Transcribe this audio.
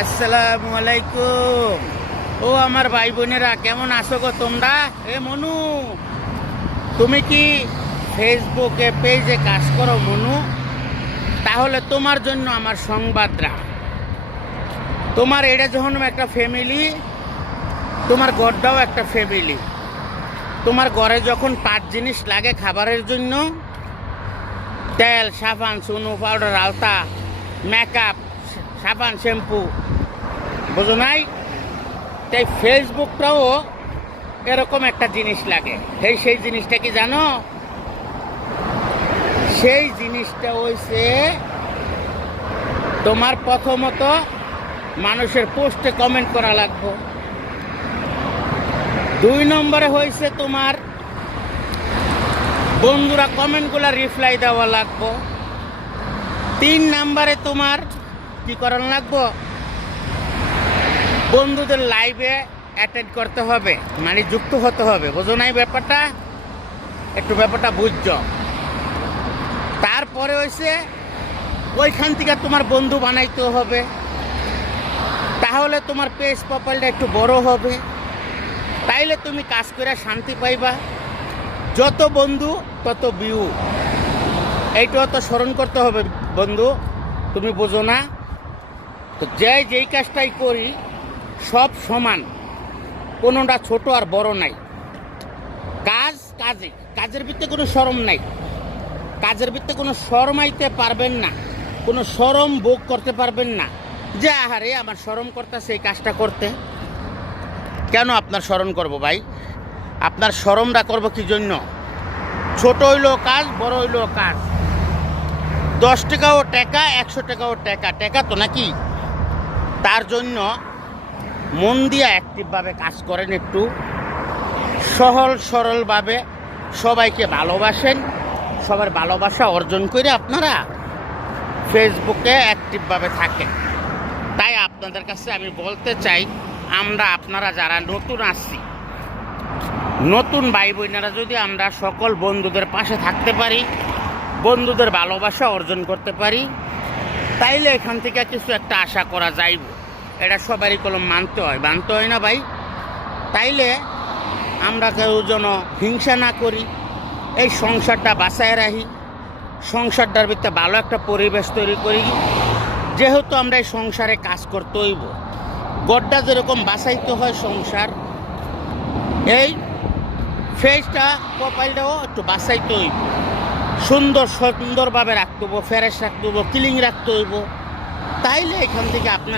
আসসালামু আলাইকুম। ও আমার ভাই বোনেরা, কেমন আছো গো তোমরা? এ মনু, তুমি কি ফেসবুকে পেজে কাজ করো মনু? তাহলে তোমার জন্য আমার সংবাদরা। তোমার এটা যখন একটা ফ্যামিলি, তোমার ঘরটাও একটা ফ্যামিলি। তোমার ঘরে যখন 5 জিনিস লাগে খাবারের জন্য, তেল, সাবান, চুনো, পাউডার, আলতা, মেকআপ, সাবান, শ্যাম্পু, বোঝো নাই? তাই ফেসবুকটাও এরকম একটা জিনিস লাগে। সেই জিনিসটা কি জানো? সেই জিনিসটা হইছে তোমার প্রথমত মানুষের পোস্টে কমেন্ট করা লাগবে। 2 নম্বরে হয়েছে তোমার বন্ধুরা কমেন্টগুলো রিপ্লাই দেওয়া লাগবে। 3 নম্বরে তোমার কি করার লাগবে? বন্ধুদের লাইভে অ্যাটেন্ড করতে হবে, মানে যুক্ত হতে হবে। বোঝো নাই ব্যাপারটা? একটু ব্যাপারটা বুঝছো। তারপরে হয়েছে ওইখান থেকে তোমার বন্ধু বানাইতে হবে, তাহলে তোমার পেজ প্রোফাইলটা একটু বড় হবে, তাইলে তুমি কাজ করে শান্তি পাইবা। যত বন্ধু তত ভিউ, এইটাও তো স্মরণ করতে হবে বন্ধু, তুমি বোঝো না? তো যেই কাজটাই করি সব সমান, কোনোটা ছোট আর বড় নাই। কাজের ভিত্তিতে কোনো শরম নাই। কাজের ভিত্তিতে কোনো শরমাইতে পারবেন না, কোনো শরম ভোগ করতে পারবেন না যে আহারে আমার শরম করতেছে এই কাজটা করতে। কেন আপনার শরম করব ভাই? আপনার শরমটা করব কি জন্য? ছোট হইলেও কাজ, বড় হইলেও কাজ। 10 টাকাও টাকা, 100 টাকাও টাকা, টাকা তো নাকি? তার জন্য মন দিয়ে অ্যাক্টিভভাবে কাজ করেন, একটু সহজ সরলভাবে সবাইকে ভালোবাসেন। সবার ভালোবাসা অর্জন করে আপনারা ফেসবুকে অ্যাক্টিভভাবে থাকেন। তাই আপনাদের কাছে আমি বলতে চাই, আপনারা যারা নতুন আসছি, নতুন ভাই বোনেরা, যদি আমরা সকল বন্ধুদের পাশে থাকতে পারি, বন্ধুদের ভালোবাসা অর্জন করতে পারি, তাইলে এখান থেকে কিছু একটা আশা করা যাইব। এটা সবারই কলম মানতে হয় না ভাই? তাইলে আমরা কেউ যেন হিংসা না করি, এই সংসারটা বাঁচায় রাখি, সংসারটার ভিতরে ভালো একটা পরিবেশ তৈরি করি। যেহেতু আমরা এই সংসারে কাজ করতে হইব, গড্ডা যেরকম বাঁচাইতে হয় সংসার, এই ফেসটা প্রোফাইলটাও একটু বাঁচাইতে হইব। সুন্দরভাবে রাখতে হইব, ফ্রেশ রাখতে হইব, ক্লিন রাখতে হইব। তাইলে এখান থেকে আপনার